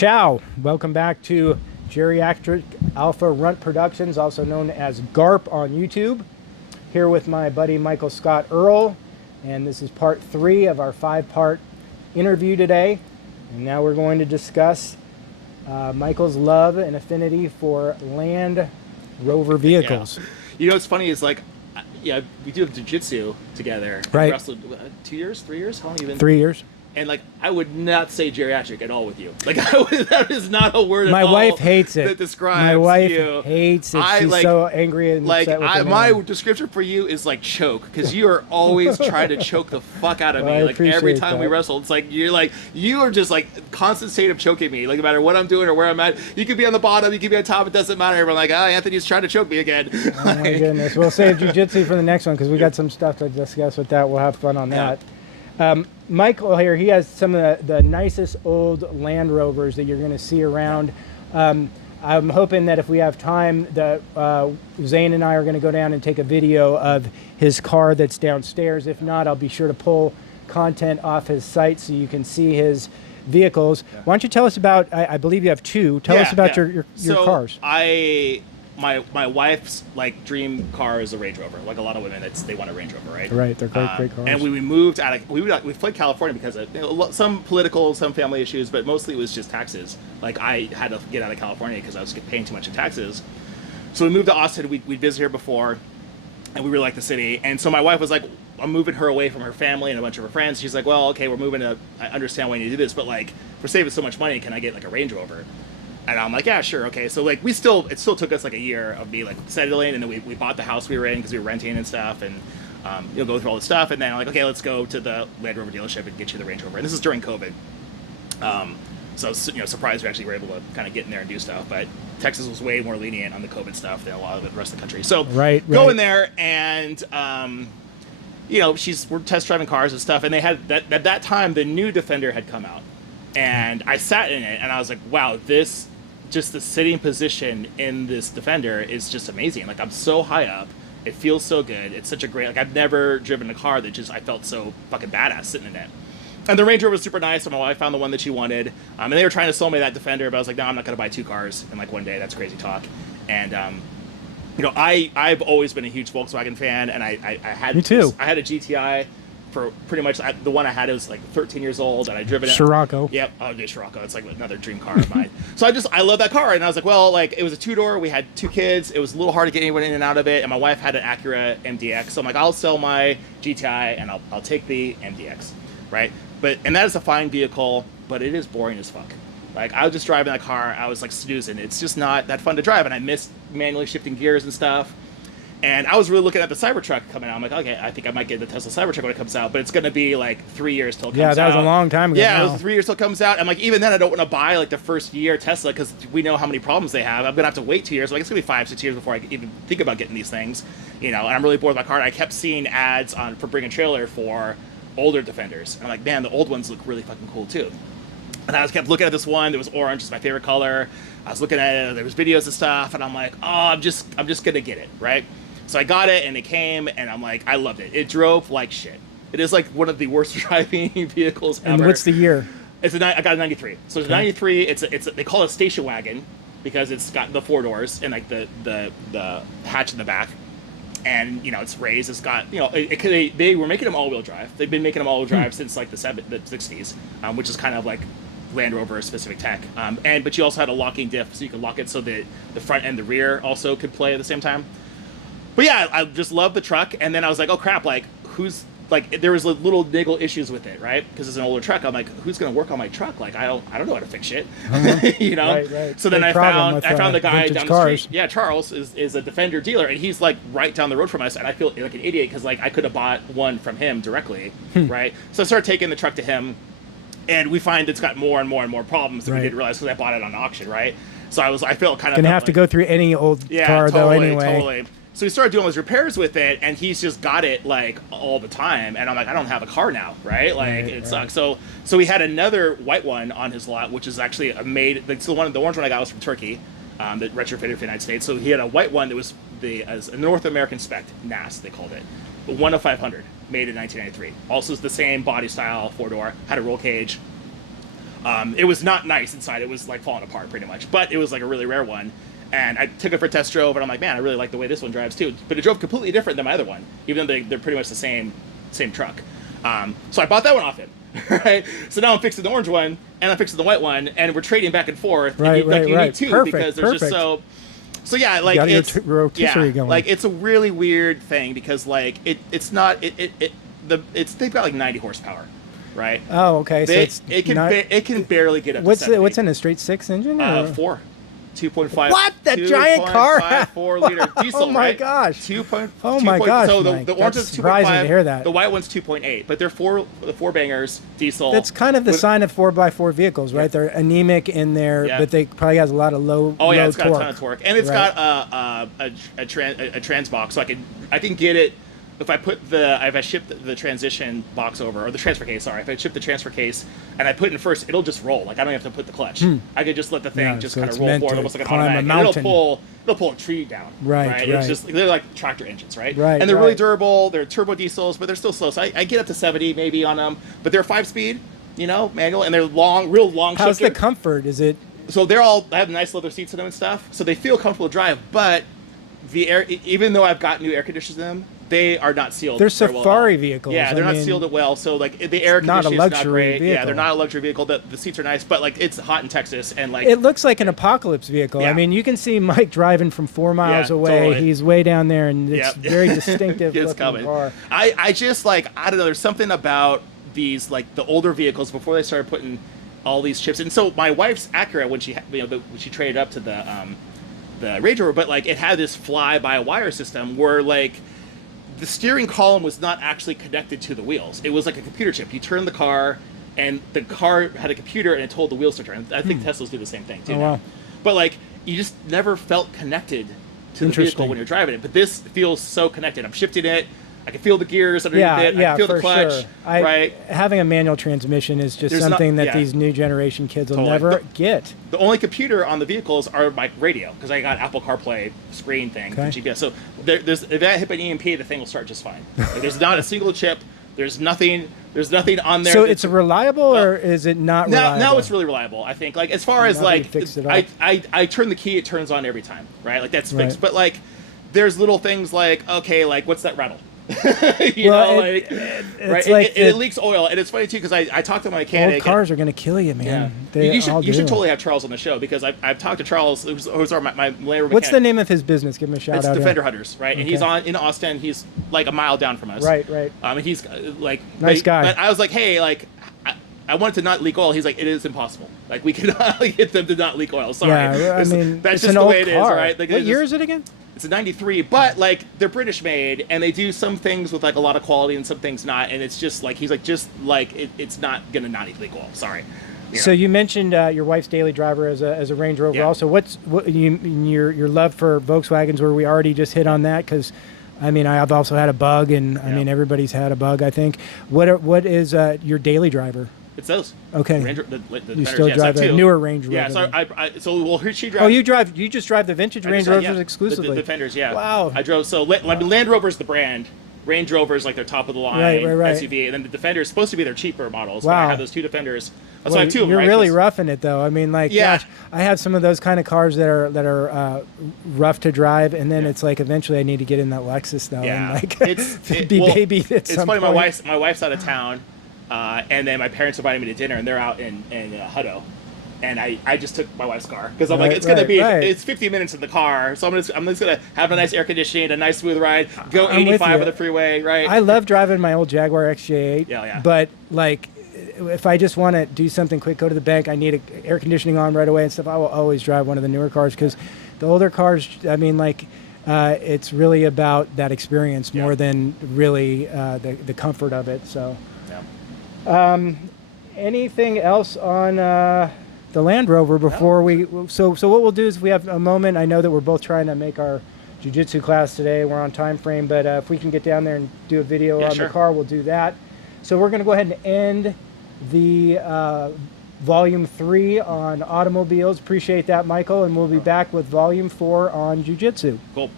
Ciao. Welcome back to Geriatric Alpha Runt Productions, also known as GARP on YouTube. Here with my buddy Michael ScottEarle, and this is part 3 of our 5-part interview today. And now we're going to discuss Michael's love and affinity for Land Rover vehicles. Yeah. You know what's funny is we do jiu-jitsu together. Right. We wrestled 2 years, 3 years? How long have you been? 3 years. And I would not say geriatric at all with you. That is not a word at all. My wife hates it. That describes My wife you. hates it. She's so angry and upset with my description for you is choke, because you are always trying to choke the fuck out of me. Every time we wrestle, it's you are just constant state of choking me. No matter what I'm doing or where I'm at, you could be on the bottom, you could be on top, it doesn't matter. Everyone's Anthony's trying to choke me again. Oh my goodness. We'll save jiu-jitsu for the next one because we got some stuff to discuss with that. We'll have fun on that. Michael here, he has some of the nicest old Land Rovers that you're going to see around. I'm hoping that if we have time, that Zane and I are going to go down and take a video of his car that's downstairs. If not, I'll be sure to pull content off his site so you can see his vehicles. Yeah. Why don't you tell us about, I believe you have 2. Tell us about your cars. My wife's dream car is a Range Rover. A lot of women, they want a Range Rover, right? Right, they're great cars. And we moved we fled California because of some political, some family issues, but mostly it was just taxes. I had to get out of California because I was paying too much in taxes. So we moved to Austin. We'd visited here before, and we really liked the city. And so my wife was I'm moving her away from her family and a bunch of her friends. She's well, okay, we're moving to. I understand why you need to do this, but we're saving so much money. Can I get a Range Rover? And I'm yeah, sure, okay. So it still took us a year of me settling, and then we bought the house we were in because we were renting and stuff, and go through all this stuff, and then okay, let's go to the Land Rover dealership and get you the Range Rover. And this is during COVID, so surprised we actually were able to kind of get in there and do stuff. But Texas was way more lenient on the COVID stuff than a lot of the rest of the country. So go in there and we're test driving cars and stuff, and they had at that time the new Defender had come out, and I sat in it and I was wow, this. Just the sitting position in this Defender is just amazing. I'm so high up. It feels so good. It's such a great, I've never driven a car that I felt so fucking badass sitting in it. And the Range Rover was super nice. So my wife found the one that she wanted. And they were trying to sell me that Defender, but I was no, I'm not going to buy 2 cars in one day. That's crazy talk. And, I've always been a huge Volkswagen fan, and I had Me too. I had a GTI for pretty much the one I had. It was 13 years old, and I driven it. Scirocco. Yep, Scirocco. It's another dream car of mine. So I love that car, and I was it was a 2-door. We had 2 kids. It was a little hard to get anyone in and out of it, and my wife had an Acura MDX. So I'm I'll sell my GTI and I'll take the MDX, right? And that is a fine vehicle, but it is boring as fuck. I was just driving that car. I was snoozing. It's just not that fun to drive, and I missed manually shifting gears and stuff. And I was really looking at the Cybertruck coming out. I'm okay, I think I might get the Tesla Cybertruck when it comes out, but it's going to be 3 years till it comes out. Yeah, that was a long time ago. Yeah, it was 3 years till it comes out. I'm even then, I don't want to buy the first year Tesla because we know how many problems they have. I'm going to have to wait 2 years. It's going to be 5-6 years before I even think about getting these things. And I'm really bored with my car. And I kept seeing ads for Bring a Trailer for older Defenders. And I'm man, the old ones look really fucking cool too. And I kept looking at this one that was orange. It's my favorite color. I was looking at it. There was videos and stuff, and I'm oh, I'm just going to get it, right? So I got it, and it came, and I'm I loved it. It drove like shit. It is one of the worst driving vehicles ever. And what's the year? I got a 93. So it's a 93. They call it a station wagon because it's got the 4 doors and the hatch in the back, and it's raised. It's got they were making them all-wheel drive. They've been making them all-wheel drive since the 60s, which is kind of Land Rover specific tech. But you also had a locking diff, so you could lock it so that the front and the rear also could play at the same time. But yeah, I just love the truck, and then I was oh crap, who's there was little niggle issues with it, right? Because it's an older truck. I'm who's gonna work on my truck? I don't know how to fix shit, Right. So then I found the guy down the street. Yeah, Charles is a Defender dealer, and he's right down the road from us, and I feel like an idiot because I could have bought one from him directly, right? So I started taking the truck to him, and we find it's got more and more and more problems that we didn't realize because I bought it on auction, right? So I felt kind of gonna have to go through any old car though anyway. Totally. So we started doing all his repairs with it, and he's just got it all the time. And I'm I don't have a car now, right? It sucks. So we had another white one on his lot, which is actually the orange one I got was from Turkey, that retrofitted for the United States. So he had a white one that was as a North American spec, NAS they called it, but 1 of 500, made in 1993. Also is the same body style, 4-door, had a roll cage. It was not nice inside. It was like falling apart pretty much, but it was like a really rare one. And I took it for a test drove, and I'm like, man, I really like the way this one drives too. But it drove completely different than my other one, even though they're pretty much the same truck. So I bought that one off him, right? So now I'm fixing the orange one, and I'm fixing the white one, and we're trading back and forth. Right, and you need two perfect, because they're just so. So yeah, like it's rotisserie going. like it's a really weird thing because like they've got like 90 horsepower, right? Oh, okay. So it can barely get up. What's to 70. What's in a straight 6 engine? 4. 2.5. What? That giant car? 4-liter diesel. Oh my right? gosh. 2. Oh my gosh. So Mike, the orange is that's surprising 2.5. to hear that. The white one's 2.8. But they're the four bangers diesel. That's kind of the sign of 4x4 vehicles, right? They're anemic in there, but they probably has a lot of low. Oh yeah, low it's got torque. a ton of torque, and it's got a trans box, so I can get it. If I ship the transition box over, or the transfer case, sorry, if I ship the transfer case and I put it in first, it'll just roll. Like I don't have to put the clutch. I could just let the thing just kind of roll forward, almost like an automatic. And it'll pull a tree down. Right. It's just they're like tractor engines, right? Right. And they're really durable. They're turbo diesels, but they're still slow. So I get up to 70 maybe on them, but they're 5-speed, manual, and they're real long. How's shifter. the comfort? Is it? So I have nice leather seats in them and stuff, so they feel comfortable to drive. But the air, even though I've got new air conditioners in them, they are not sealed. They're very well safari vehicles. Yeah, they're not sealed it well. So like the air conditioning is not great. Vehicle. Yeah, they're not a luxury vehicle. The seats are nice, but like it's hot in Texas and like it looks like an apocalypse vehicle. Yeah. I mean, you can see Mike driving from 4 miles away. Totally. He's way down there, and it's very distinctive it's looking coming. car. I just like I don't know. There's something about these like the older vehicles before they started putting all these chips in. So my wife's Acura when she when she traded up to the Range Rover, but like it had this fly-by-wire system where like the steering column was not actually connected to the wheels. It was like a computer chip. You turn the car, and the car had a computer, and it told the wheels to turn. I think Teslas do the same thing too. Oh, wow. But like you just never felt connected to the vehicle when you're driving it. But this feels so connected. I'm shifting it. I can feel the gears underneath it. I can feel the clutch. Sure. Right. Having a manual transmission is just something that these new generation kids will never get. The only computer on the vehicles are my radio, because I got Apple CarPlay screen thing for GPS. So if I hit an EMP, the thing will start just fine. Like, there's not a single chip. There's nothing on there. So it's reliable, or is it not reliable? Now it's really reliable, I think. Like as far as like I turn the key, it turns on every time, right? Like that's fixed. But like there's little things like, okay, like what's that rattle? It leaks oil, and it's funny too because I talked to my mechanic. Old cars are going to kill you, man. Yeah. You should totally have Charles on the show because I've talked to Charles, who's my Land Rover What's mechanic. the name of his business? Give him a shout out. It's Defender Hunters, right? Okay. And he's in Austin. He's like a mile down from us. Right. And he's like nice guy. But I was like, hey, like I want it to not leak oil. He's like, it is impossible. Like we cannot get them to not leak oil. Sorry. Yeah, I mean, that's just the way it is, right? Like, what year is it again? It's a 93, but like they're British made, and they do some things with like a lot of quality and some things not, and it's just like he's like it's not gonna not leak oil. Sorry. So you mentioned your wife's daily driver as a Range Rover. Also, what your love for Volkswagens? Where we already just hit on that because. I mean, I've also had a Bug, and I mean, everybody's had a Bug, I think. What is your daily driver? It's those. Okay. The you still drive a newer Range Rover. Yeah, so she drives. Oh, you just drive the vintage Range Rovers exclusively? The Defenders, yeah. Wow. I drove, Land Rover's the brand. Range Rover is like their top of the line SUV, and then the Defender is supposed to be their cheaper models. Wow. But I have those two Defenders. That's why I have two of them, You're really roughing it, though. I mean, like, gosh, I have some of those kind of cars that are rough to drive, and then it's like eventually I need to get in that Lexus, though, and like babied at some funny. point. My wife's out of town, and then my parents invited me to dinner, and they're out in Hutto. And I just took my wife's car because I'm like it's gonna be it's 50 minutes in the car, so I'm just gonna have a nice air conditioning, a nice smooth ride, go 85 on the freeway, right? I love driving my old Jaguar XJ8. Yeah. But like, if I just want to do something quick, go to the bank, I need air conditioning on right away and stuff. I will always drive one of the newer cars because the older cars, I mean, like, it's really about that experience more than really the comfort of it. So, anything else on? The Land Rover before so what we'll do is we have a moment. I know that we're both trying to make our jiu-jitsu class today. We're on time frame, but if we can get down there and do a video on the car, we'll do that. So we're going to go ahead and end the volume 3 on automobiles. Appreciate that, Michael, and we'll be back with volume 4 on jiu-jitsu. Cool.